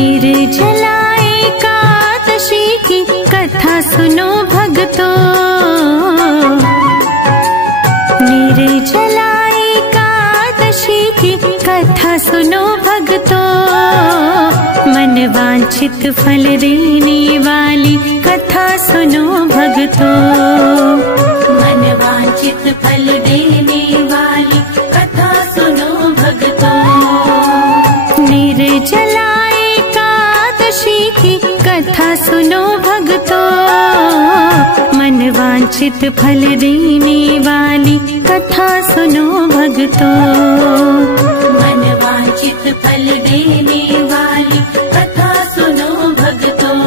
निर्जला एकादशी की कथा सुनो भक्तों। निर्जला एकादशी की कथा सुनो भक्तों। मन वांछित फल देने वाली कथा सुनो भक्तों। मन वांछित फल देने वाली कथा सुनो भक्तों। निर्जला एकादशी की कथा सुनो भक्तों। मन वांछित फल देने वाली कथा सुनो भक्तों। मन वांछित फल देने वाली कथा सुनो भक्तों।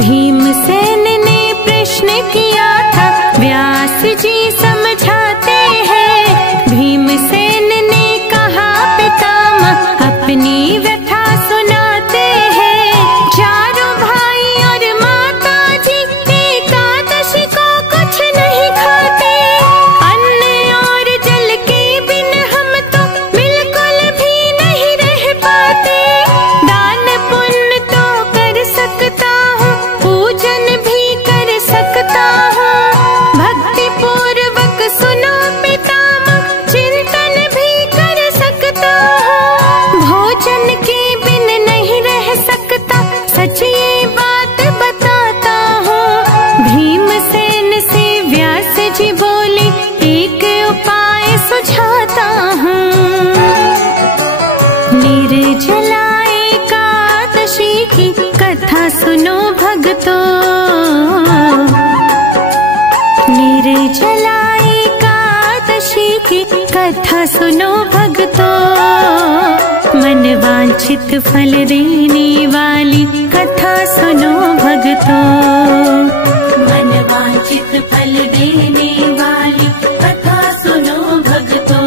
भीमसेन ने प्रश्न किया था, व्यास जी समझाते हैं। भीमसेन ने कहा पितामह अपनी व्यथा सुनाते हैं। चारों भाई और माता जी एकादशी को कुछ नहीं खाते। अन्न और जल के बिन हम तो बिल्कुल भी नहीं रह पाते। दान पुण्य तो कर सकता हूँ, पूजन भी कर सकता हूँ। भक्ति पूर्वक सुनो पितामह, चिंतन भी कर सकता हूँ। भोजन के बिन नहीं रह सकता, सच ये बात बताता हूँ। भीमसेन से व्यास जी बोले, एक उपाय सुझाता हूँ। निर्जला एकादशी की कथा सुनो भक्तों। निर्जला एकादशी की कथा सुनो भक्तों। मन वांछित फल देने वाली कथा सुनो भक्तों। मन वांछित फल देने वाली कथा सुनो भक्तों।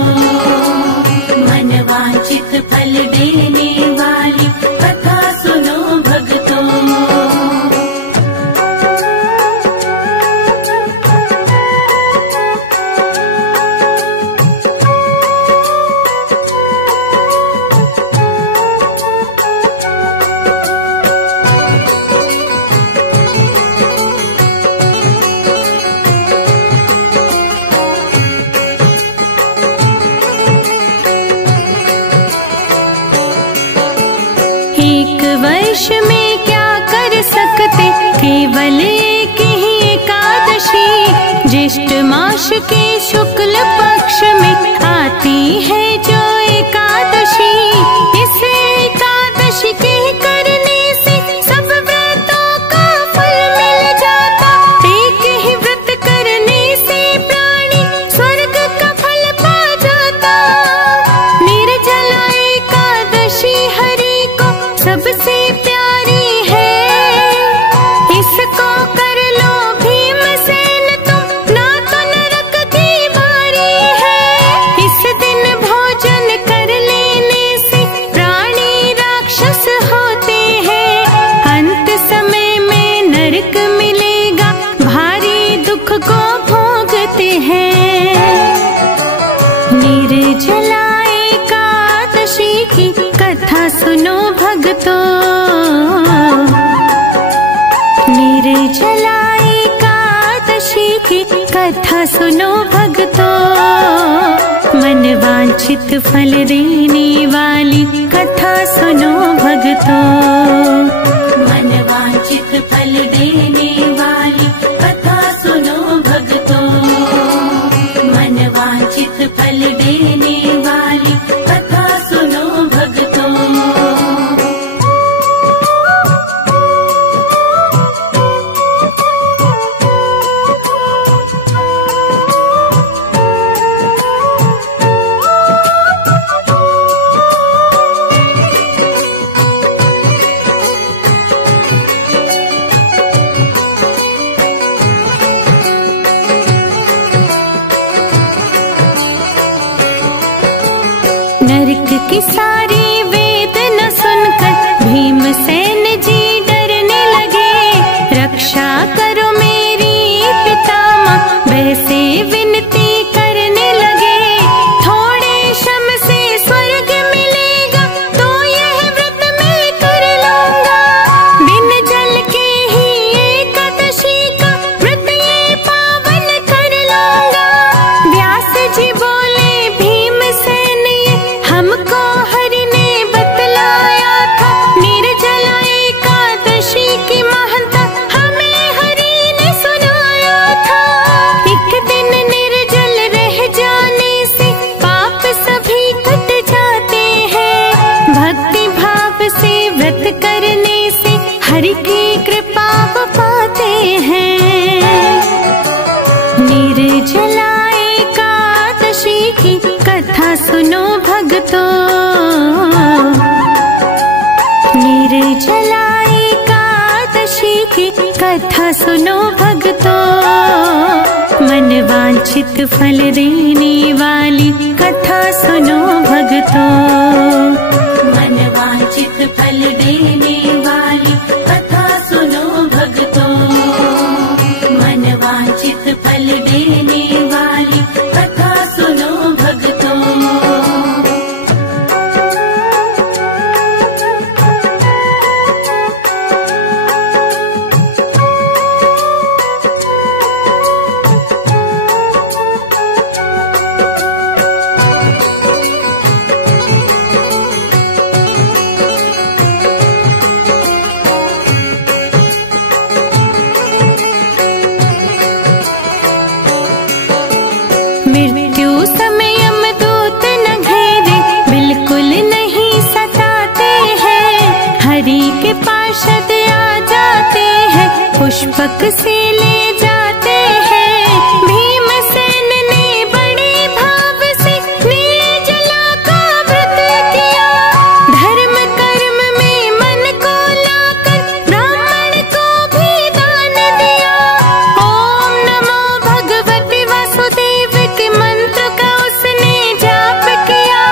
मन वांछित फल देने वाली कथा सुनो भक्तों। एक वर्ष में क्या कर सकते, केवल एक ही एकादशी। ज्येष्ठ मास के शुक्ल पक्ष में आती है जो एकादशी। इस एकादशी के करने से सब व्रतों का फल मिल जाता। एक ही व्रत करने से प्राणी स्वर्ग का फल पा जाता। निर्जला एकादशी हरि को सबसे प्यारी है। इसको कर लो भीमसेन तुम, ना तो नरक की बारी है। इस दिन भोजन कर लेने से प्राणी राक्षस होते हैं। अंत समय में नरक मिलेगा, भारी दुख को भोगते हैं। निर्जला एकादशी की कथा सुनो भक्तों। निर्जला एकादशी की कथा सुनो भक्तों। मन वांछित फल देने वाली कथा सुनो भक्तों। मन वांछित फल देने वाली कथा सुनो भक्तों। मन वांछित फल देने वाली कथा सुनो भक्तों। हरि की कृपा पाते हैं। निर्जला एकादशी की कथा सुनो भक्तों, निर्जला एकादशी की कथा सुनो भक्तों, मन वांछित फल देने वाली कथा सुनो भक्तों, मन वांछित फल देने वाली कथा सुनो भक्तों, मन वांछित फल देने वाली कथा सुनो भक्तों। मृत्यु समय यमदूत न घेरे, बिल्कुल नहीं सताते हैं। हरि के पार्षद आ जाते हैं, पुष्पक से ले जाते हैं। भीमसेन ने बड़े भाव से निर्जला का व्रत किया, धर्म कर्म में मन को लाकर ब्राह्मण को भी दान दिया। ओम नमो भगवते वासुदेव के मंत्र का उसने जाप किया,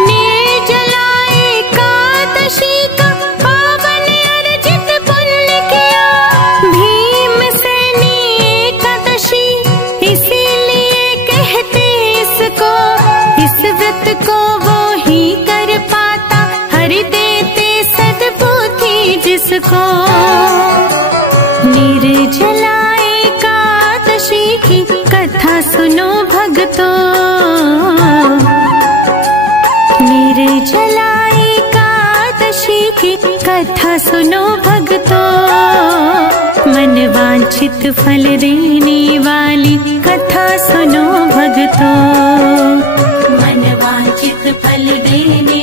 निर्जला एकादशी का पावन अर्जित पुण्य किया। भीमसेनी एकादशी इसीलिए कहते इसको, इस व्रत को वो ही कर पाता, हरि देते सद्बुद्धि जिसको। निर्जला एकादशी की कथा सुनो भक्तों, निर्जला एकादशी की कथा सुनो भक्तों, मन वांछित फल देने वाली कथा सुनो भक्तों, मन वांछित फल देने